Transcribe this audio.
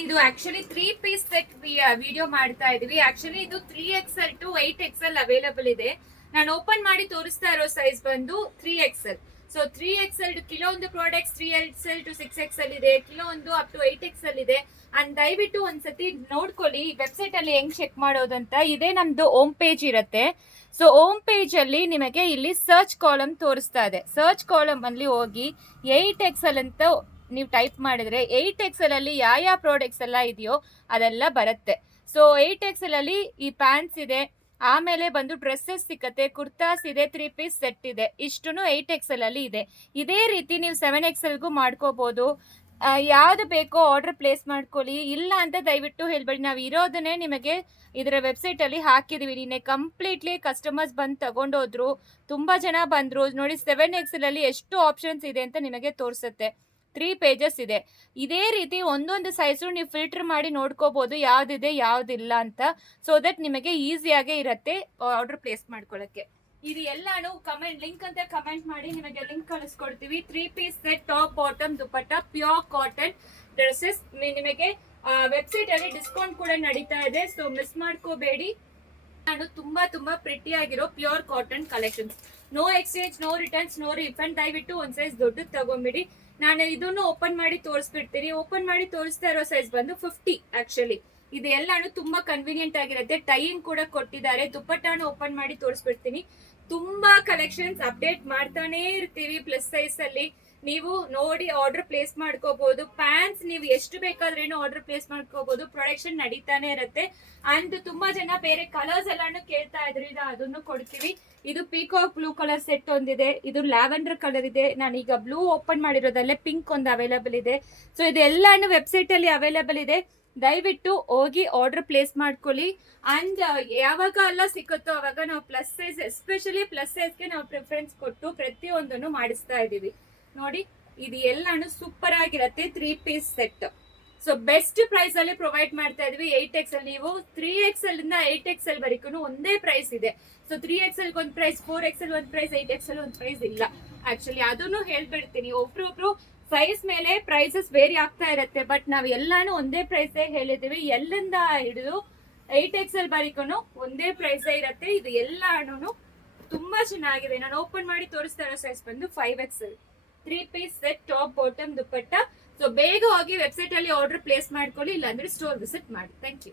ಇದು actually 3 piece set video ಮಾಡ್ತಾ ಇದೀವಿ. ಆಕ್ಚುಲಿ ಇದು 3XL ಟು 8XL ಅವೈಲಬಲ್ ಇದೆ. ನಾನು ಓಪನ್ ಮಾಡಿ ತೋರಿಸ್ತಾ ಇರೋ ಸೈಜ್ ಬಂದು 3XL. ಸೊ 3XL ಕೆಲವೊಂದು ಪ್ರಾಡಕ್ಟ್ಸ್ 3XL ಟು 6XL ಇದೆ, ಕೆಲವೊಂದು ಅಪ್ ಟು 8XL ಇದೆ. ಅಂಡ್ ದಯವಿಟ್ಟು ಒಂದ್ಸತಿ ನೋಡ್ಕೊಳ್ಳಿ ವೆಬ್ಸೈಟ್ ಅಲ್ಲಿ ಹೆಂಗ್ ಚೆಕ್ ಮಾಡೋದಂತ. ಇದೇ ನಮ್ದು ಹೋಮ್ ಪೇಜ್ ಇರುತ್ತೆ. ಸೊ ಹೋಮ್ ಪೇಜ್ ಅಲ್ಲಿ ನಿಮಗೆ ಇಲ್ಲಿ ಸರ್ಚ್ ಕಾಲಮ್ ತೋರಿಸ್ತಾ ಇದೆ. ಸರ್ಚ್ ಕಾಲಮ್ ಅಲ್ಲಿ ಹೋಗಿ 8XL ಅಂತ ನೀವು ಟೈಪ್ ಮಾಡಿದ್ರೆ 8XL ಅಲ್ಲಿ ಯಾವ ಪ್ರಾಡಕ್ಟ್ಸ್ ಎಲ್ಲ ಇದೆಯೋ ಅದೆಲ್ಲ ಬರುತ್ತೆ. ಸೊ 8XL ಅಲ್ಲಿ ಈ ಪ್ಯಾಂಟ್ಸ್ ಇದೆ, ಆಮೇಲೆ ಬಂದು ಡ್ರೆಸ್ಸಸ್ ಸಿಕ್ಕತ್ತೆ, ಕುರ್ತಾಸ್ ಇದೆ, 3 ಪೀಸ್ ಸೆಟ್ ಇದೆ. ಇಷ್ಟು 8XL ಅಲ್ಲಿ ಇದೆ. ಇದೇ ರೀತಿ ನೀವು 7XLಗೂ ಮಾಡ್ಕೋಬಹುದು. ಯಾವ್ದು ಬೇಕೋ ಆರ್ಡರ್ ಪ್ಲೇಸ್ ಮಾಡ್ಕೊಳ್ಳಿ. ಇಲ್ಲ ಅಂತ ದಯವಿಟ್ಟು ಹೇಳ್ಬೇಡಿ, ನಾವು ಇರೋದನ್ನೇ ನಿಮಗೆ ಇದರ ವೆಬ್ಸೈಟ್ ಅಲ್ಲಿ ಹಾಕಿದೀವಿ. ನಿನ್ನೆ ಕಂಪ್ಲೀಟ್ಲಿ ಕಸ್ಟಮರ್ಸ್ ಬಂದು ತಗೊಂಡೋದ್ರು, ತುಂಬಾ ಜನ ಬಂದ್ರು. ನೋಡಿ 7XL ಅಲ್ಲಿ ಎಷ್ಟು ಆಪ್ಷನ್ಸ್ ಇದೆ ಅಂತ ನಿಮಗೆ ತೋರಿಸುತ್ತೆ. 3 ಪೇಜಸ್ ಇದೆ. ಇದೇ ರೀತಿ ಒಂದೊಂದು ಸೈಜು ನೀವು ಫಿಲ್ಟರ್ ಮಾಡಿ ನೋಡ್ಕೋಬಹುದು ಯಾವ್ದಿದೆ ಯಾವ್ದಿಲ್ಲ ಅಂತ. ಸೊ ದಟ್ ನಿಮಗೆ ಈಸಿಯಾಗೇ ಇರುತ್ತೆ ಆರ್ಡರ್ ಪ್ಲೇಸ್ ಮಾಡ್ಕೊಳ್ಳಕ್ಕೆ. ಇದು ಎಲ್ಲಾನು ಕಮೆಂಟ್ ಲಿಂಕ್ ಅಂತ ಕಮೆಂಟ್ ಮಾಡಿ ನಿಮಗೆ ಲಿಂಕ್ ಕಳಿಸ್ಕೊಡ್ತೀವಿ. 3 piece set top bottom dupatta pure cotton dresses. ನಿಮಗೆ ವೆಬ್ಸೈಟ್ ಅಲ್ಲಿ ಡಿಸ್ಕೌಂಟ್ ಕೂಡ ನಡೀತಾ ಇದೆ, ಸೊ ಮಿಸ್ ಮಾಡ್ಕೋಬೇಡಿ. ನಾನು ತುಂಬಾ ಪ್ರಿಟಿ ಆಗಿರೋ pure cotton collections. No exchange, no returns, no refund. ದಯವಿಟ್ಟು ಒಂದ್ ಸೈಜ್ ದೊಡ್ಡದು ತಗೊಂಬಿಡಿ. ನಾನು ಇದನ್ನು ಓಪನ್ ಮಾಡಿ ತೋರಿಸ್ಬಿಡ್ತೀನಿ. ಓಪನ್ ಮಾಡಿ ತೋರಿಸ್ತಾ ಇರೋ ಸೈಜ್ ಬಂದು 50. ಆಕ್ಚುಲಿ ಇದು ಎಲ್ಲಾನು ತುಂಬಾ ಕನ್ವೀನಿಯಂಟ್ ಆಗಿರುತ್ತೆ. ಟೈಯಿಂಗ್ ಕೂಡ ಕೊಟ್ಟಿದ್ದಾರೆ. ದುಪ್ಪಟ್ಟಾನು ಓಪನ್ ಮಾಡಿ ತೋರಿಸ್ಬಿಡ್ತೀನಿ. ತುಂಬಾ ಕಲೆಕ್ಷನ್ಸ್ ಅಪ್ಡೇಟ್ ಮಾಡ್ತಾನೆ ಇರ್ತೀವಿ. ಪ್ಲಸ್ ಸೈಜ್ ಅಲ್ಲಿ ನೀವು ನೋಡಿ ಆರ್ಡರ್ ಪ್ಲೇಸ್ ಮಾಡ್ಕೋಬಹುದು. ಪ್ಯಾಂಟ್ಸ್ ನೀವು ಎಷ್ಟು ಬೇಕಾದ್ರೇನು ಆರ್ಡರ್ ಪ್ಲೇಸ್ ಮಾಡ್ಕೋಬಹುದು. ಪ್ರೊಡಕ್ಷನ್ ನಡೀತಾನೆ ಇರುತ್ತೆ. ಅಂಡ್ ತುಂಬಾ ಜನ ಬೇರೆ ಕಲರ್ಸ್ ಎಲ್ಲಾನು ಕೇಳ್ತಾ ಇದ್ರಿ, ಅದನ್ನು ಕೊಡ್ತೀವಿ. ಇದು ಪೀಕಾಕ್ ಬ್ಲೂ ಕಲರ್ ಸೆಟ್ ಒಂದಿದೆ, ಇದು ಲ್ಯಾವೆಂಡರ್ ಕಲರ್ ಇದೆ. ನಾನೀಗ ಬ್ಲೂ ಓಪನ್ ಮಾಡಿರೋದಲ್ಲೇ ಪಿಂಕ್ ಒಂದು ಅವೈಲಬಲ್ ಇದೆ. ಸೊ ಇದೆಲ್ಲಾನು ವೆಬ್ಸೈಟ್ ಅಲ್ಲಿ ಅವೈಲಬಲ್ ಇದೆ. ದಯವಿಟ್ಟು ಹೋಗಿ ಆರ್ಡರ್ ಪ್ಲೇಸ್ ಮಾಡ್ಕೊಳ್ಳಿ. ಅಂಡ್ ಯಾವಾಗ ಎಲ್ಲ ಸಿಕ್ಕುತ್ತೋ ಅವಾಗ ನಾವು ಪ್ಲಸ್ ಸೈಜ್, ಎಸ್ಪೆಷಲಿ ಪ್ಲಸ್ ಸೈಜ್ಗೆ ನಾವು ಪ್ರಿಫರೆನ್ಸ್ ಕೊಟ್ಟು ಪ್ರತಿಯೊಂದನ್ನು ಮಾಡಿಸ್ತಾ ಇದೀವಿ. ನೋಡಿ ಇದು ಎಲ್ಲಾನು ಸೂಪರ್ ಆಗಿರತ್ತೆ. 3 piece set. So best price ಅಲ್ಲಿ ಪ್ರೊವೈಡ್ ಮಾಡ್ತಾ ಇದೀವಿ. 8XL ನೀವು 3XL ಇಂದ 8XL ವರೆಗೂ ಒಂದೇ ಪ್ರೈಸ್ ಇದೆ. ಸೊ 3XL ಒಂದ್ ಪ್ರೈಸ್, 4XL ಒಂದ್ ಪ್ರೈಸ್, 8XL ಒಂದ್ ಪ್ರೈಸ್ ಇಲ್ಲ. ಆಕ್ಚುಲಿ ಅದನ್ನು ಹೇಳ್ಬಿಡ್ತೀನಿ. ಒಬ್ರೊಬ್ರು ಸೈಜ್ ಮೇಲೆ ಪ್ರೈಸಸ್ ವೇರಿ ಆಗ್ತಾ ಇರತ್ತೆ, ಬಟ್ ನಾವ್ ಎಲ್ಲಾನು ಒಂದೇ ಪ್ರೈಸ್ ಹೇಳಿದೀವಿ. ಎಲ್ಲಿಂದ ಹಿಡಿದು 8XL ವರೆಗೂ ಒಂದೇ ಪ್ರೈಸ್ ಇರತ್ತೆ. ಇದು ಎಲ್ಲಾನು ತುಂಬಾ ಚೆನ್ನಾಗಿದೆ. ನಾನು ಓಪನ್ ಮಾಡಿ ತೋರಿಸ್ತಾ ಇರೋ ಸೈಜ್ ಬಂದು 5XL. 3 piece set top bottom dupatta. So ಬೇಗ ಹೋಗಿ ವೆಬ್ಸೈಟ್ ಅಲ್ಲಿ ಆರ್ಡರ್ ಪ್ಲೇಸ್ ಮಾಡ್ಕೊಳ್ಳಿ, ಇಲ್ಲಾಂದ್ರೆ ಸ್ಟೋರ್ ವಿಸಿಟ್ ಮಾಡಿ. Thank you.